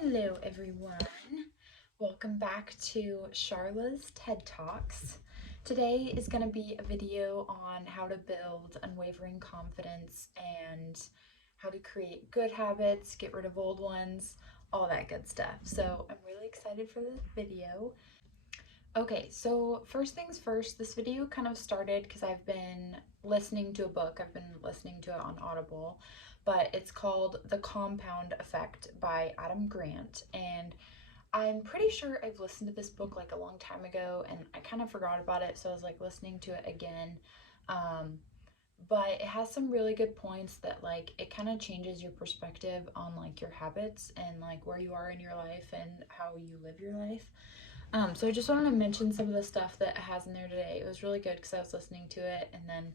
Hello everyone, welcome back to Charla's TED Talks. Today is going to be a video on how to build unwavering confidence and how to create good habits, get rid of old ones, all that good stuff. So I'm really excited for this video. Okay, so first things first, this video kind of started because I've been listening to a book. I've been listening to it on Audible, but it's called The Compound Effect by Adam Grant. And I'm pretty sure I've listened to this book like a long time ago and I kind of forgot about it. So I was like listening to it again. But it has some really good points that like it kind of changes your perspective on like your habits and like where you are in your life and how you live your life. So I just wanted to mention some of the stuff that it has in there today. It was really good because I was listening to it and then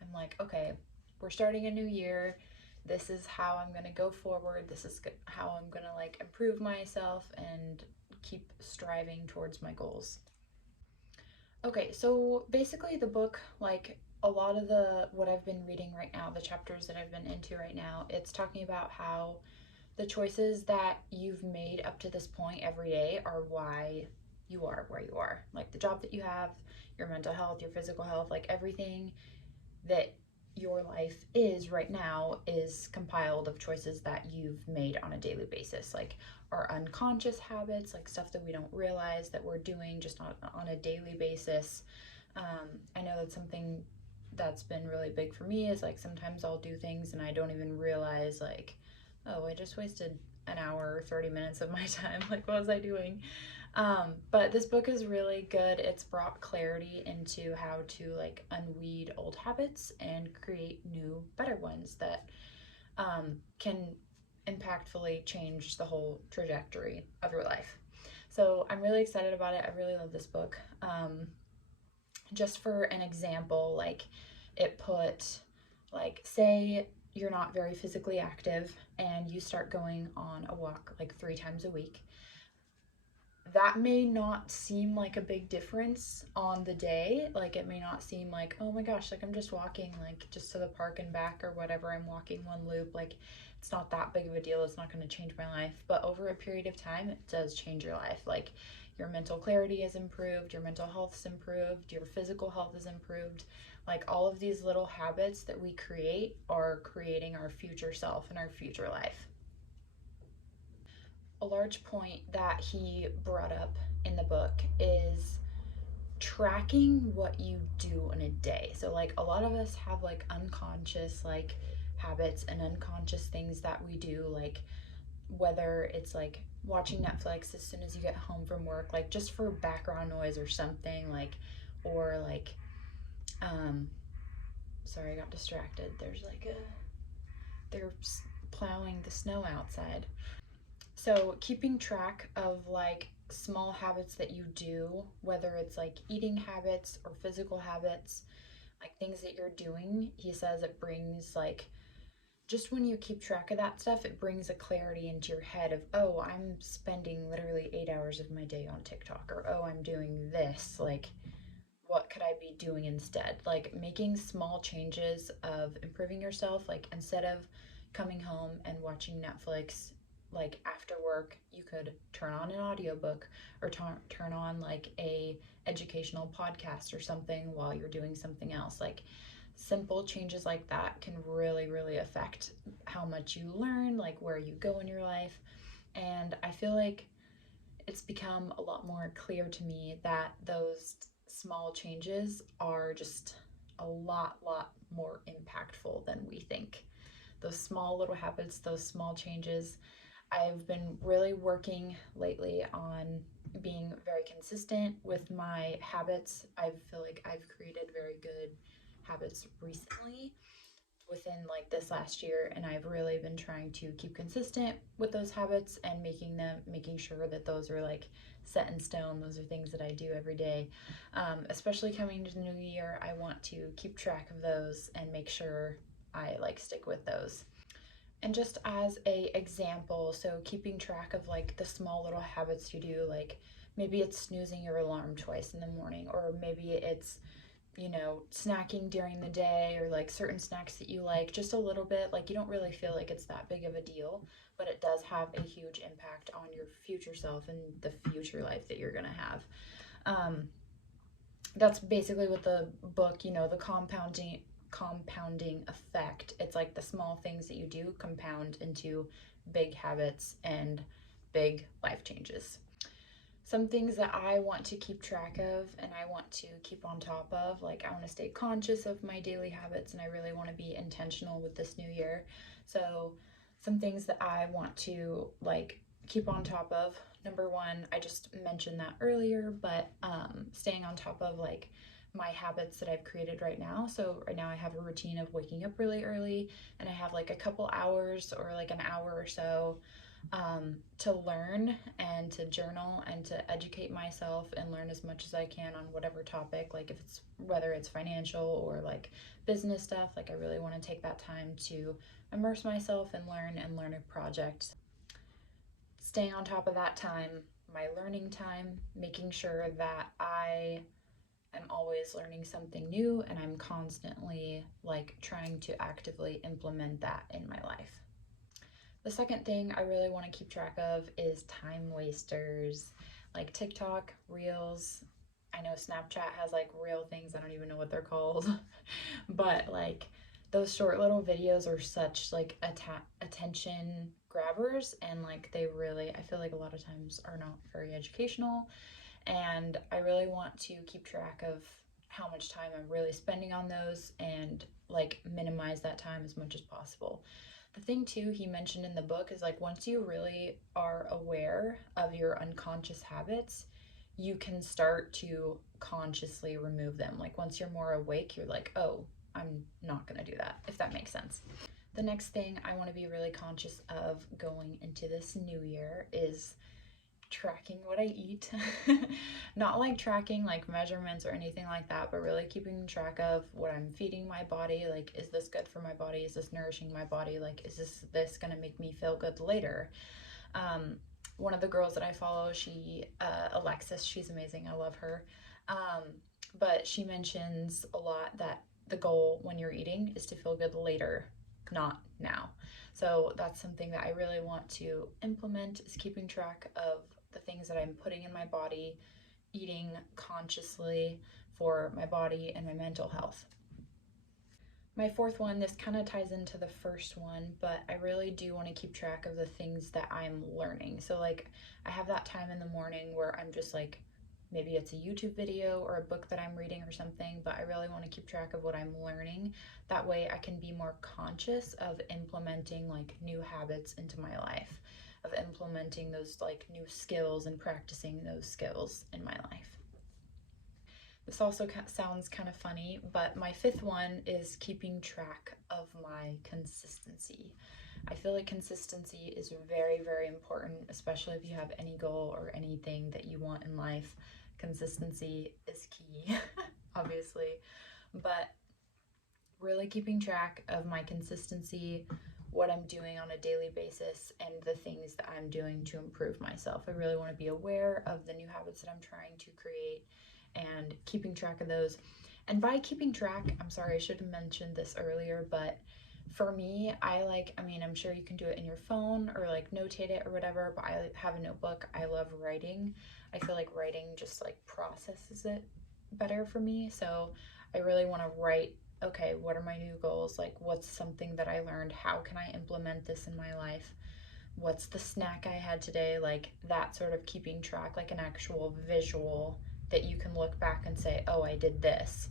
I'm like, okay, we're starting a new year. This is how I'm going to go forward. This is how I'm going to like improve myself and keep striving towards my goals. Okay, so basically the book, like a lot of what I've been reading right now, the chapters that I've been into right now, it's talking about how the choices that you've made up to this point every day are why you are where you are. Like the job that you have, your mental health, your physical health, like everything that your life is right now is compiled of choices that you've made on a daily basis. Like our unconscious habits, like stuff that we don't realize that we're doing just on a daily basis. I know that's something that's been really big for me is like sometimes I'll do things and I don't even realize like, oh, I just wasted an hour or 30 minutes of my time. Like, what was I doing? But this book is really good. It's brought clarity into how to like unweed old habits and create new, better ones that can impactfully change the whole trajectory of your life. So I'm really excited about it. I really love this book. Just for an example, like it put, like, say you're not very physically active and you start going on a walk like 3 times a week. That may not seem like a big difference on the day. Like it may not seem like, oh my gosh, like I'm just walking like just to the park and back or whatever. I'm walking one loop. Like it's not that big of a deal. It's not going to change my life. But over a period of time, it does change your life. Like your mental clarity is improved, your mental health is improved, your physical health is improved. Like all of these little habits that we create are creating our future self and our future life. A large point that he brought up in the book is tracking what you do in a day. So like a lot of us have like unconscious like habits and unconscious things that we do, like whether it's like watching Netflix as soon as you get home from work, like just for background noise or something, like, or like sorry, I got distracted. There's like they're plowing the snow outside. So keeping track of like small habits that you do, whether it's like eating habits or physical habits, like things that you're doing, he says it brings like, just when you keep track of that stuff, it brings a clarity into your head of, oh, I'm spending literally 8 hours of my day on TikTok, or oh, I'm doing this. Like, what could I be doing instead? Like making small changes of improving yourself, like instead of coming home and watching Netflix like after work, you could turn on an audiobook or turn on like a educational podcast or something while you're doing something else. Like simple changes like that can really affect how much you learn, like where you go in your life. And I feel like it's become a lot more clear to me that those small changes are just a lot more impactful than we think. Those small little habits, those small changes. I've been really working lately on being very consistent with my habits. I feel like I've created very good habits recently within like this last year, and I've really been trying to keep consistent with those habits and making sure that those are like set in stone. Those are things that I do every day. Especially coming to the new year, I want to keep track of those and make sure I like stick with those. And just as a example, so keeping track of like the small little habits you do, like maybe it's snoozing your alarm twice in the morning, or maybe it's you know, snacking during the day or like certain snacks that you like just a little bit. Like you don't really feel like it's that big of a deal, but it does have a huge impact on your future self and the future life that you're going to have. Um, that's basically what the book, you know, the compounding effect. It's like the small things that you do compound into big habits and big life changes. Some things that I want to keep track of and I want to keep on top of, like I want to stay conscious of my daily habits and I really want to be intentional with this new year. So some things that I want to like keep on top of. Number one, I just mentioned that earlier, but staying on top of like my habits that I've created right now. So right now I have a routine of waking up really early and I have like a couple hours or like an hour or so to learn and to journal and to educate myself and learn as much as I can on whatever topic, like if it's whether it's financial or like business stuff. Like I really want to take that time to immerse myself and learn a project. Staying on top of that time, my learning time, making sure that I am always learning something new and I'm constantly like trying to actively implement that in my life. The second thing I really want to keep track of is time wasters, like TikTok, Reels. I know Snapchat has like real things, I don't even know what they're called, but like those short little videos are such like attention grabbers, and like they really, I feel like a lot of times are not very educational, and I really want to keep track of how much time I'm really spending on those and like minimize that time as much as possible. The thing too he mentioned in the book is like once you really are aware of your unconscious habits, you can start to consciously remove them. Like once you're more awake, you're like, oh, I'm not going to do that, if that makes sense. The next thing I want to be really conscious of going into this new year is tracking what I eat. Not like tracking like measurements or anything like that, but really keeping track of what I'm feeding my body. Like, is this good for my body? Is this nourishing my body? Like, is this gonna make me feel good later? One of the girls that I follow, she Alexis, she's amazing. I love her. Um, but she mentions a lot that the goal when you're eating is to feel good later, not now. So that's something that I really want to implement, is keeping track of the things that I'm putting in my body, eating consciously for my body and my mental health. My fourth one, this kind of ties into the first one, but I really do want to keep track of the things that I'm learning. So, like, I have that time in the morning where I'm just like, maybe it's a YouTube video or a book that I'm reading or something, but I really want to keep track of what I'm learning. That way, I can be more conscious of implementing like new habits into my life, of implementing those like new skills and practicing those skills in my life. This also sounds kind of funny, but my fifth one is keeping track of my consistency. I feel like consistency is very, very important, especially if you have any goal or anything that you want in life. Consistency is key, obviously, but really keeping track of my consistency, what I'm doing on a daily basis, and the things that I'm doing to improve myself. I really want to be aware of the new habits that I'm trying to create and keeping track of those. And by keeping track, I'm sorry, I should have mentioned this earlier, but for me, I mean, I'm sure you can do it in your phone or like notate it or whatever, but I have a notebook. I love writing. I feel like writing just like processes it better for me. So I really want to write, okay, what are my new goals? Like, what's something that I learned? How can I implement this in my life? What's the snack I had today? Like, that sort of keeping track, like an actual visual that you can look back and say, oh, I did this.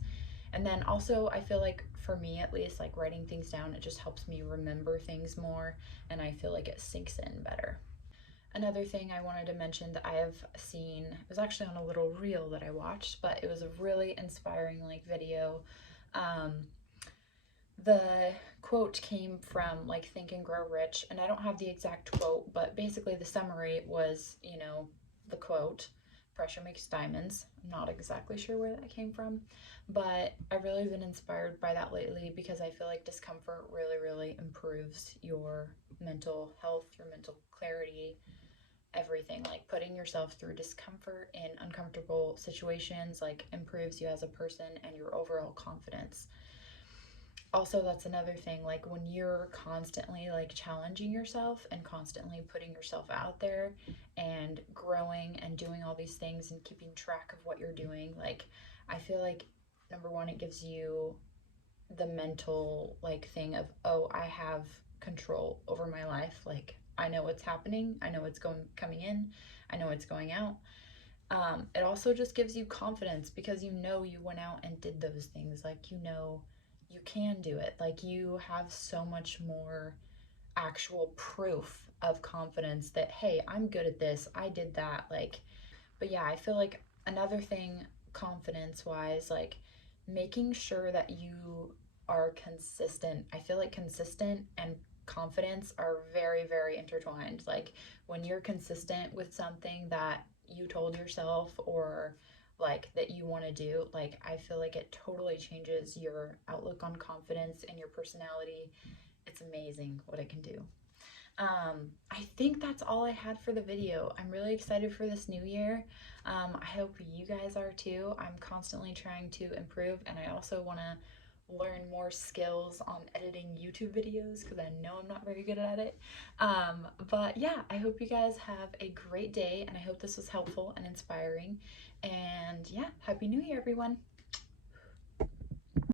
And then also, I feel like for me at least, like writing things down, it just helps me remember things more and I feel like it sinks in better. Another thing I wanted to mention that I have seen, it was actually on a little reel that I watched, but it was a really inspiring like video. Um, the quote came from like Think and Grow Rich, and I don't have the exact quote, but basically the summary was, you know, the quote, pressure makes diamonds. I'm not exactly sure where that came from, but I've really been inspired by that lately because I feel like discomfort really, really improves your mental health, your mental clarity, everything. Like putting yourself through discomfort in uncomfortable situations like improves you as a person and your overall confidence. Also, that's another thing, like when you're constantly like challenging yourself and constantly putting yourself out there and growing and doing all these things and keeping track of what you're doing, like I feel like number one, it gives you the mental like thing of, oh, I have control over my life. Like I know what's happening, I know what's coming in, I know what's going out. It also just gives you confidence because you know you went out and did those things. Like you know you can do it. Like you have so much more actual proof of confidence that, hey, I'm good at this, I did that. Like, but yeah, I feel like another thing, confidence wise, like making sure that you are consistent. I feel like consistent and confidence are very, very intertwined. Like when you're consistent with something that you told yourself or like that you want to do, like I feel like it totally changes your outlook on confidence and your personality. It's amazing what it can do. I think that's all I had for the video. I'm really excited for this new year. I hope you guys are too. I'm constantly trying to improve, and I also want to learn more skills on editing YouTube videos because I know I'm not very good at it. But yeah, I hope you guys have a great day, and I hope this was helpful and inspiring. And yeah, Happy New Year, everyone.